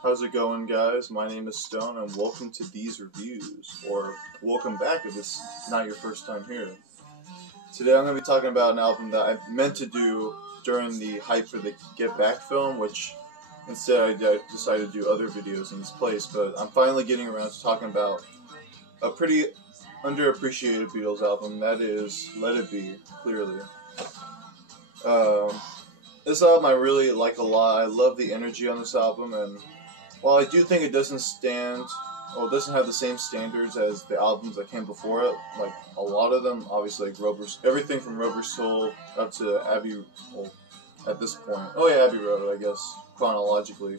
How's it going, guys? My name is Stone, and welcome to these reviews, or welcome back if it's not your first time here. Today I'm going to be talking about an album that I meant to do during the hype for the Get Back film, which instead I decided to do other videos in its place, but I'm finally getting around to talking about a pretty underappreciated Beatles album, that is Let It Be, clearly. This album I really like a lot. I love the energy on this album, and while I do think it doesn't have the same standards as the albums that came before it, like a lot of them, obviously, like everything from Rubber Soul up to Abbey, well, at this point, Abbey Road, I guess, chronologically.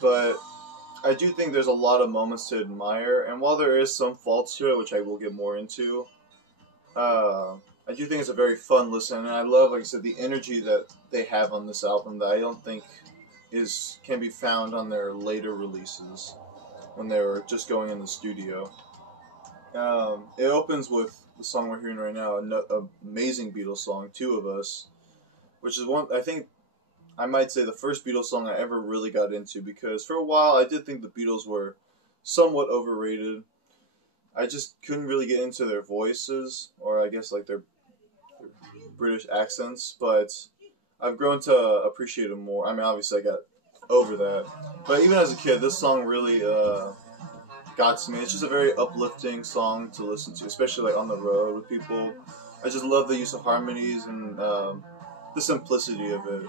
But I do think there's a lot of moments to admire, and while there is some faults to it, which I will get more into, I do think it's a very fun listen, and I love, like I said, the energy that they have on this album that I don't think can be found on their later releases when they were just going in the studio. It opens with the song we're hearing right now, an amazing Beatles song, Two of Us, which is I think I might say the first Beatles song I ever really got into, because for a while I did think the Beatles were somewhat overrated. I just couldn't really get into their voices, or I guess like their British accents, but I've grown to appreciate them more. I mean, obviously I got over that, but even as a kid, this song really got to me. It's just a very uplifting song to listen to, especially like on the road with people. I just love the use of harmonies and the simplicity of it.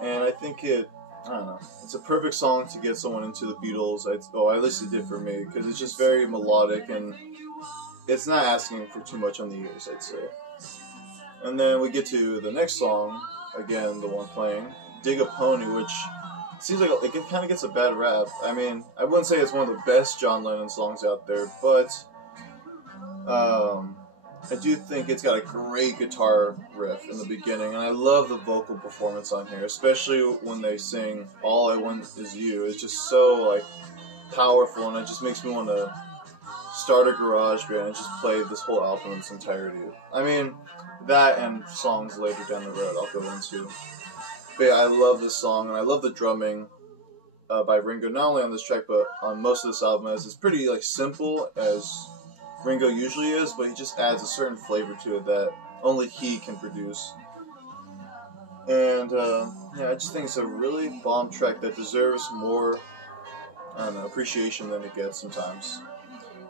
And I think I don't know, it's a perfect song to get someone into the Beatles. At least it did for me, because it's just very melodic and it's not asking for too much on the ears, I'd say. And then we get to the next song, again, the one playing, Dig a Pony, which seems like it kind of gets a bad rap. I mean, I wouldn't say it's one of the best John Lennon songs out there, but I do think it's got a great guitar riff in the beginning, and I love the vocal performance on here, especially when they sing All I Want Is You. It's just so like powerful, and it just makes me want to start a garage band and just play this whole album in its entirety. I mean, that and songs later down the road I'll go into. But yeah, I love this song, and I love the drumming by Ringo, not only on this track, but on most of this album, as it's pretty like simple, as Ringo usually is, but he just adds a certain flavor to it that only he can produce. And I just think it's a really bomb track that deserves more, appreciation than it gets sometimes.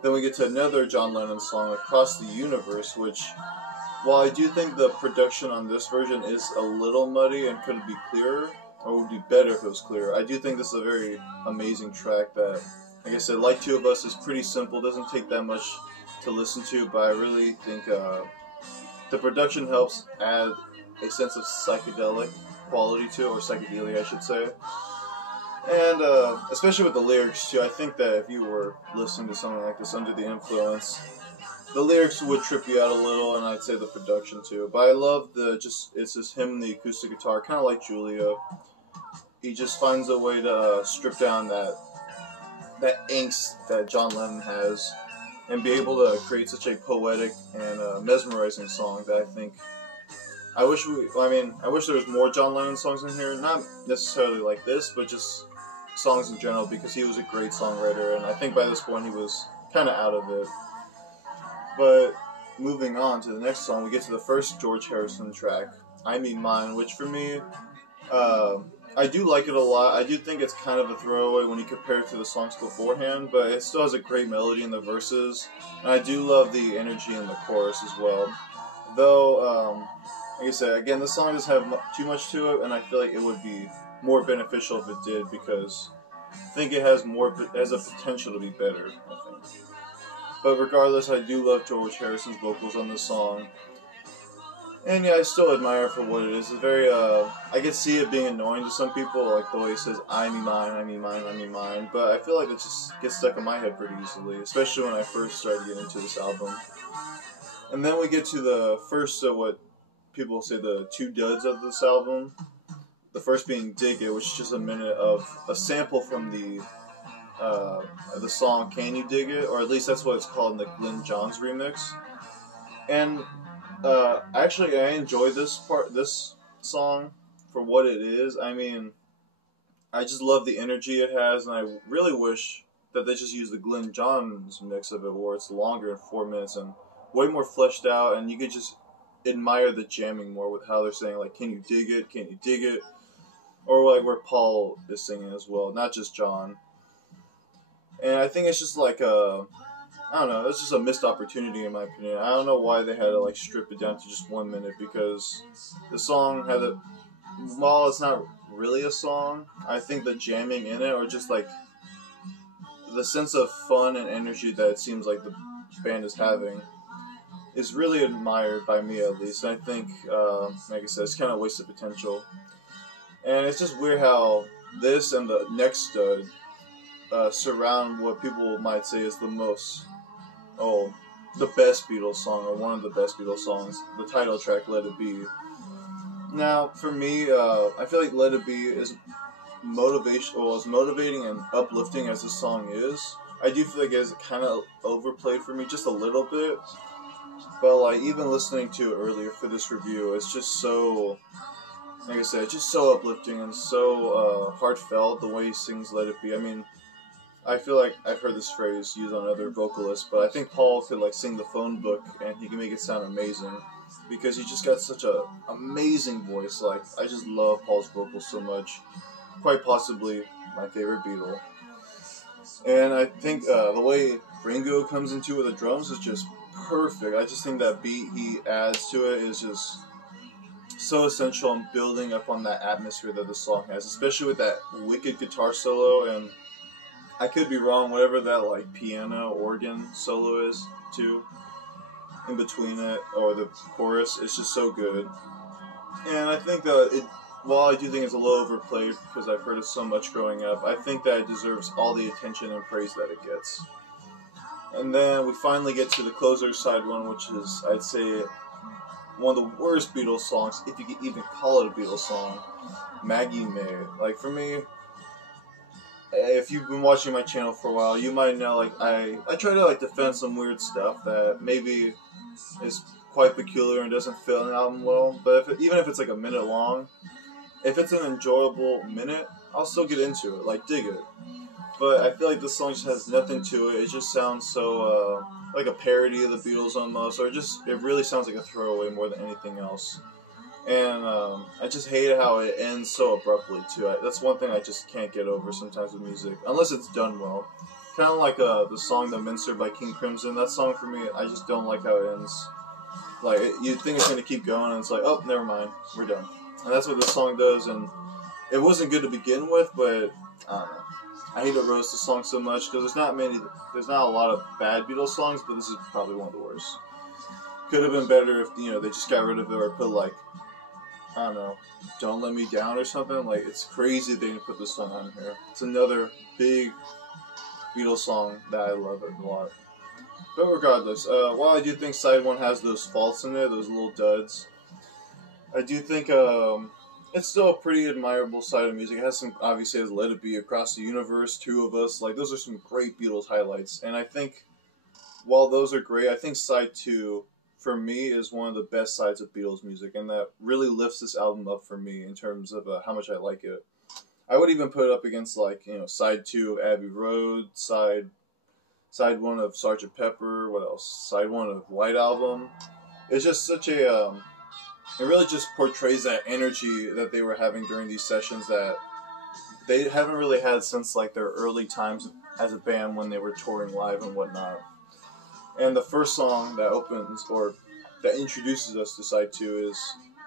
Then we get to another John Lennon song, Across the Universe, which, while I do think the production on this version is a little muddy and could be clearer, or would be better if it was clearer, I do think this is a very amazing track that, like I said, like Two of Us, is pretty simple, doesn't take that much to listen to, but I really think the production helps add a sense of psychedelic quality to it, or psychedelia, I should say. And especially with the lyrics too, I think that if you were listening to something like this under the influence, the lyrics would trip you out a little, and I'd say the production too. But I love it's just him and the acoustic guitar, kind of like Julia. He just finds a way to strip down that angst that John Lennon has, and be able to create such a poetic and mesmerizing song that I wish there was more John Lennon songs in here, not necessarily like this, but just songs in general, because he was a great songwriter, and I think by this point he was kind of out of it. But moving on to the next song, we get to the first George Harrison track, I Mean Mine, which for me, I do like it a lot. I do think it's kind of a throwaway when you compare it to the songs beforehand, but it still has a great melody in the verses, and I do love the energy in the chorus as well. Though, like I said, again, this song doesn't have too much to it, and I feel like it would be more beneficial if it did, because I think it has a potential to be better, I think. But regardless, I do love George Harrison's vocals on this song. And yeah, I still admire it for what it is. It's very, I can see it being annoying to some people, like the way he says, I mean mine, I mean mine, I mean mine. But I feel like it just gets stuck in my head pretty easily, especially when I first started getting into this album. And then we get to the first, what people say, the two duds of this album. The first being Dig It, which is just a minute of a sample from the song Can You Dig It? Or at least that's what it's called in the Glyn Johns remix. And I enjoyed this song for what it is. I mean, I just love the energy it has, and I really wish that they just use the Glenn Johns mix of it, where it's longer than 4 minutes and way more fleshed out, and you could just admire the jamming more with how they're saying, like, can you dig it, can you dig it, or like where Paul is singing as well, not just John. And I think it's just like I don't know, it's just a missed opportunity in my opinion. I don't know why they had to like strip it down to just 1 minute, because the song had a, while it's not really a song, I think the jamming in it, or just like the sense of fun and energy that it seems like the band is having, is really admired by me at least. And I think, like I said, it's kind of wasted potential. And it's just weird how this and the next stud surround what people might say is the best Beatles song, or one of the best Beatles songs, the title track, Let It Be. Now, for me, I feel like Let It Be is as motivating and uplifting as this song is. I do feel like it's kind of overplayed for me just a little bit. But like, even listening to it earlier for this review, it's just so, like I said, just so uplifting and so heartfelt the way he sings Let It Be. I mean, I feel like I've heard this phrase used on other vocalists, but I think Paul could like sing the phone book and he can make it sound amazing, because he just got such a amazing voice. Like, I just love Paul's vocals so much. Quite possibly my favorite Beatle. And I think the way Ringo comes into it with the drums is just perfect. I just think that beat he adds to it is just so essential in building up on that atmosphere that the song has, especially with that wicked guitar solo. And I could be wrong, whatever that like piano organ solo is too, in between it, or the chorus, it's just so good. And I think that while I do think it's a little overplayed because I've heard it so much growing up, I think that it deserves all the attention and praise that it gets. And then we finally get to the closer side one, which is, I'd say, one of the worst Beatles songs, if you could even call it a Beatles song, Maggie May. Like, for me, if you've been watching my channel for a while, you might know, like, I try to like defend some weird stuff that maybe is quite peculiar and doesn't fit an album well, but even if it's like a minute long, if it's an enjoyable minute, I'll still get into it, like dig it. But I feel like this song just has nothing to it. It just sounds so like a parody of the Beatles almost, or it really sounds like a throwaway more than anything else. And I just hate how it ends so abruptly too. That's one thing I just can't get over sometimes with music, unless it's done well. Kind of like the song "The Minster" by King Crimson. That song for me, I just don't like how it ends. Like, you'd think it's gonna keep going, and it's like, oh, never mind, we're done. And that's what this song does. And it wasn't good to begin with, but I don't know. I hate to roast the song so much because there's not a lot of bad Beatles songs, but this is probably one of the worst. Could have been better if they just got rid of it, or put like, I don't know, "Don't Let Me Down" or something. Like, it's crazy they didn't put this song on here. It's another big Beatles song that I love a lot. But regardless, while I do think side one has those faults in there, those little duds, I do think it's still a pretty admirable side of music. It has some, obviously, has Let It Be, Across the Universe, Two of Us. Like, those are some great Beatles highlights. And I think, while those are great, I think side two, for me, is one of the best sides of Beatles music. And that really lifts this album up for me in terms of how much I like it. I would even put it up against, like, side two of Abbey Road, side one of Sgt. Pepper, what else? Side one of White Album. It's just such a, it really just portrays that energy that they were having during these sessions that they haven't really had since like their early times as a band when they were touring live and whatnot. And the first song that opens, or that introduces us to side two, is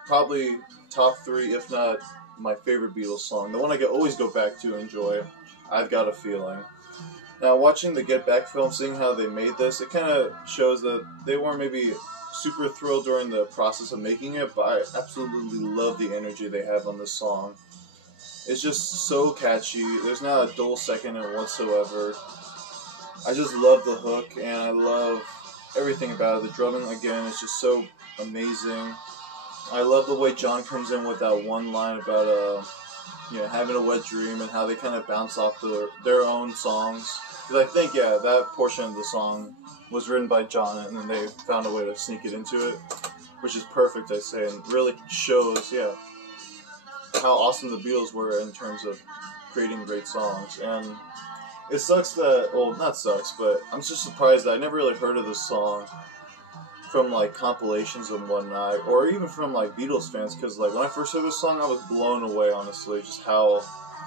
probably top three, if not my favorite Beatles song. The one I can always go back to and enjoy, I've Got a Feeling. Now, watching the Get Back film, seeing how they made this, it kind of shows that they weren't maybe super thrilled during the process of making it, but I absolutely love the energy they have on this song. It's just so catchy. There's not a dull second in it whatsoever. I just love the hook, and I love everything about it. The drumming, again, is just so amazing. I love the way John comes in with that one line about having a wet dream, and how they kind of bounce off their own songs. Because I think, that portion of the song was written by John, and then they found a way to sneak it into it, which is perfect, I say, and really shows, how awesome the Beatles were in terms of creating great songs. And it sucks that, well, not sucks, but I'm just surprised that I never really heard of this song from like compilations and whatnot, or even from like Beatles fans, because like when I first heard this song, I was blown away, honestly, just how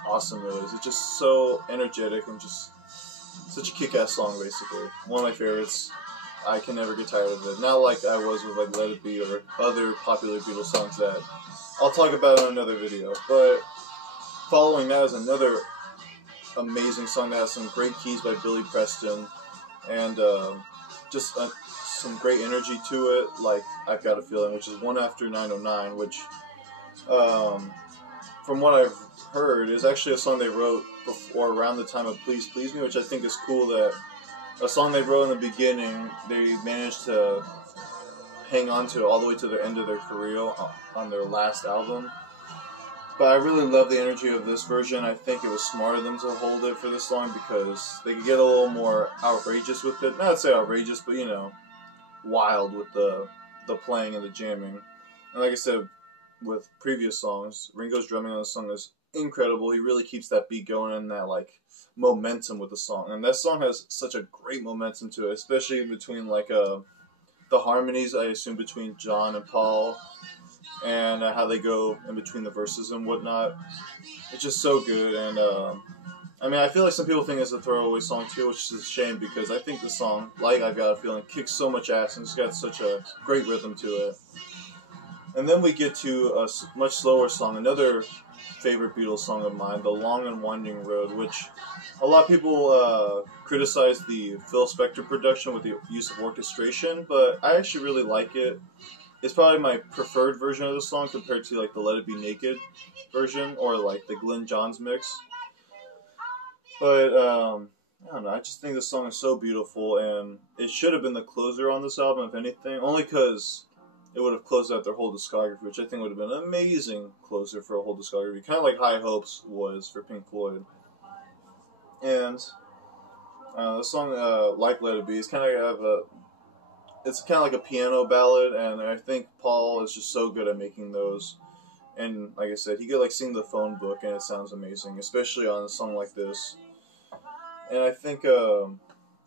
awesome it is. It's just so energetic and just such a kick-ass song, basically. One of my favorites. I can never get tired of it. Not like I was with like Let It Be or other popular Beatles songs that I'll talk about in another video. But following that is another amazing song that has some great keys by Billy Preston and just some great energy to it, like I've Got a Feeling, which is One After 909, which from what I've heard is actually a song they wrote before, around the time of Please Please Me, which I think is cool that a song they wrote in the beginning, they managed to hang on to all the way to the end of their career on their last album. But I really love the energy of this version. I think it was smart of them to hold it for this long because they could get a little more outrageous with it. Not to say outrageous, but you know, wild with the playing and the jamming. And like I said, with previous songs, Ringo's drumming on this song is incredible. He really keeps that beat going and that like momentum with the song. And that song has such a great momentum to it, especially between like the harmonies, I assume, between John and Paul, and how they go in between the verses and whatnot. It's just so good. And I mean, I feel like some people think it's a throwaway song too, which is a shame because I think the song, like I've Got a Feeling, kicks so much ass and it's got such a great rhythm to it. And then we get to a much slower song, another favorite Beatles song of mine, The Long and Winding Road, which a lot of people criticize the Phil Spector production with the use of orchestration, but I actually really like it. It's probably my preferred version of the song compared to like the Let It Be Naked version or like the Glenn Johns mix. But I don't know, I just think this song is so beautiful and it should have been the closer on this album, if anything, only because it would have closed out their whole discography, which I think would have been an amazing closer for a whole discography, kind of like High Hopes was for Pink Floyd. And the song, like Let It Be, is kind of it's kind of like a piano ballad, and I think Paul is just so good at making those. And like I said, he could like sing the phone book, and it sounds amazing, especially on a song like this. And I think the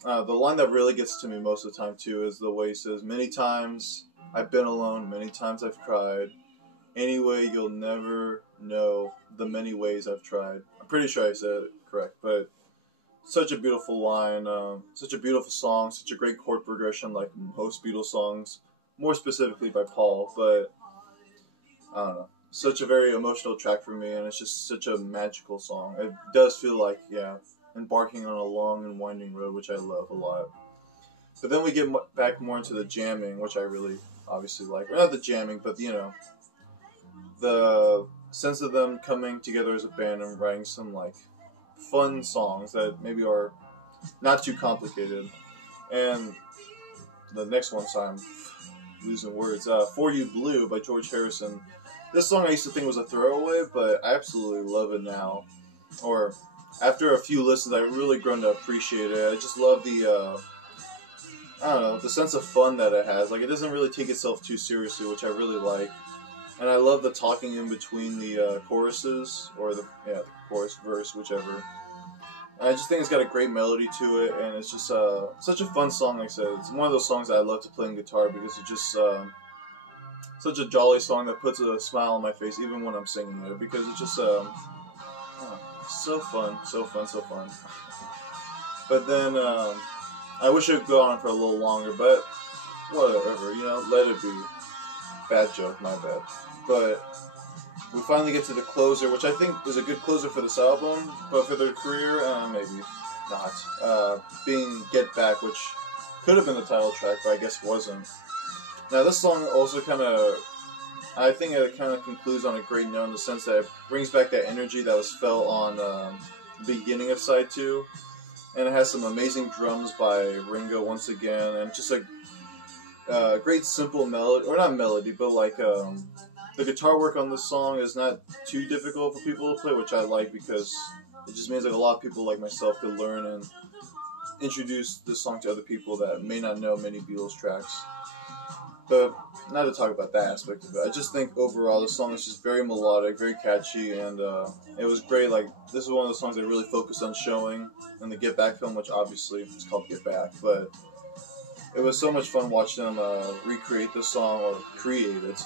line that really gets to me most of the time too is the way he says, "Many times I've been alone, many times I've cried. Anyway, you'll never know the many ways I've tried." I'm pretty sure I said it correct, but such a beautiful line, such a beautiful song, such a great chord progression like most Beatles songs, more specifically by Paul, but I don't know. Such a very emotional track for me, and it's just such a magical song. It does feel like, yeah, embarking on a long and winding road, which I love a lot. But then we get back more into the jamming, which I really obviously like. Or not the jamming, but, you know, the sense of them coming together as a band and writing some, like, fun songs that maybe are not too complicated. And the next one, sorry, I'm losing words. For You Blue by George Harrison. This song I used to think was a throwaway, but I absolutely love it now. Or after a few listens, I've really grown to appreciate it. I just love the, I don't know, the sense of fun that it has. Like, it doesn't really take itself too seriously, which I really like. And I love the talking in between the choruses, or the chorus, verse, whichever. And I just think it's got a great melody to it, and it's just such a fun song, like I said. It's one of those songs that I love to play on guitar because it's just such a jolly song that puts a smile on my face even when I'm singing it, because it's just so fun, so fun, so fun. But then I wish it would go on for a little longer, but whatever, you know, let it be. Bad joke, my bad. But we finally get to the closer, which I think is a good closer for this album, but for their career, maybe not. Being Get Back, which could have been the title track, but I guess wasn't. Now this song also I think it kind of concludes on a great note in the sense that it brings back that energy that was felt on the beginning of side 2. And it has some amazing drums by Ringo once again, and just a great simple melody, or not melody, but like the guitar work on this song is not too difficult for people to play, which I like because it just means like a lot of people like myself could learn and introduce this song to other people that may not know many Beatles tracks. But not to talk about that aspect of it. I just think overall the song is just very melodic, very catchy, and it was great. Like, this is one of the songs they really focused on showing in the Get Back film, which obviously is called Get Back. But it was so much fun watching them recreate this song, or create it,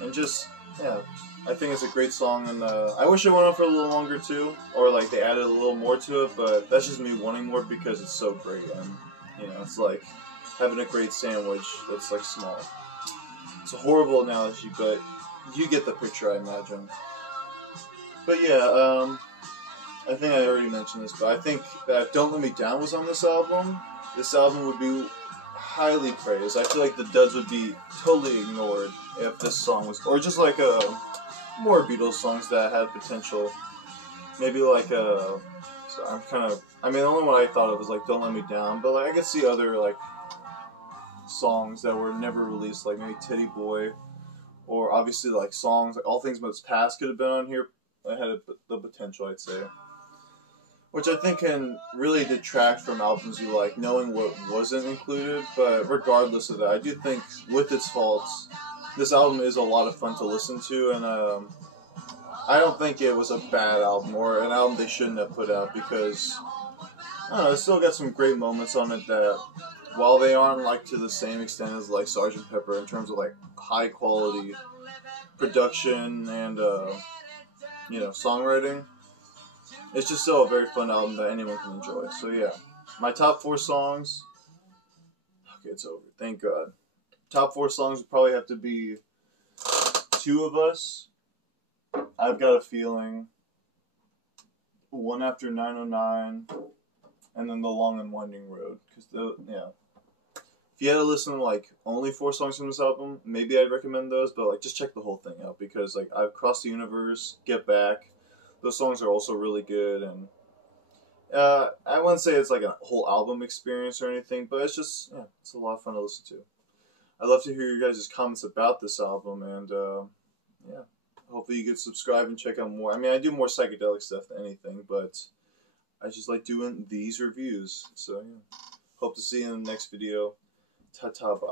and just, yeah, I think it's a great song, and I wish it went on for a little longer too, or like they added a little more to it, but that's just me wanting more because it's so great, and you know, it's like having a great sandwich that's like small. It's a horrible analogy, but you get the picture, I imagine. But yeah, I think I already mentioned this, but I think that Don't Let Me Down was on this album would be highly praised. I feel like the duds would be totally ignored if this song was, or just like more Beatles songs that had potential. Maybe like so the only one I thought of was like Don't Let Me Down, but like I could see other like songs that were never released, like maybe Teddy Boy, or obviously like songs like All Things But Past could have been on here. It had the potential, I'd say. Which I think can really detract from albums you like, knowing what wasn't included. But regardless of that, I do think, with its faults, this album is a lot of fun to listen to, and I don't think it was a bad album, or an album they shouldn't have put out, because, I don't know, it's still got some great moments on it that, while they aren't like to the same extent as like Sgt. Pepper in terms of like high quality production and songwriting, it's just still a very fun album that anyone can enjoy. So yeah, my top 4 songs. Okay, it's over. Thank God. Top 4 songs would probably have to be Two of Us, I've Got a Feeling, One After 909, and then The Long and Winding Road. If you had to listen to like only 4 songs from this album, maybe I'd recommend those. But like, just check the whole thing out, because like I've Crossed the Universe, Get Back. Those songs are also really good, and I wouldn't say it's like a whole album experience or anything, but it's just, yeah, it's a lot of fun to listen to. I'd love to hear your guys' comments about this album, and yeah, hopefully you could subscribe and check out more. I mean, I do more psychedelic stuff than anything, but I just like doing these reviews. So yeah, hope to see you in the next video. Ta-ta, bye.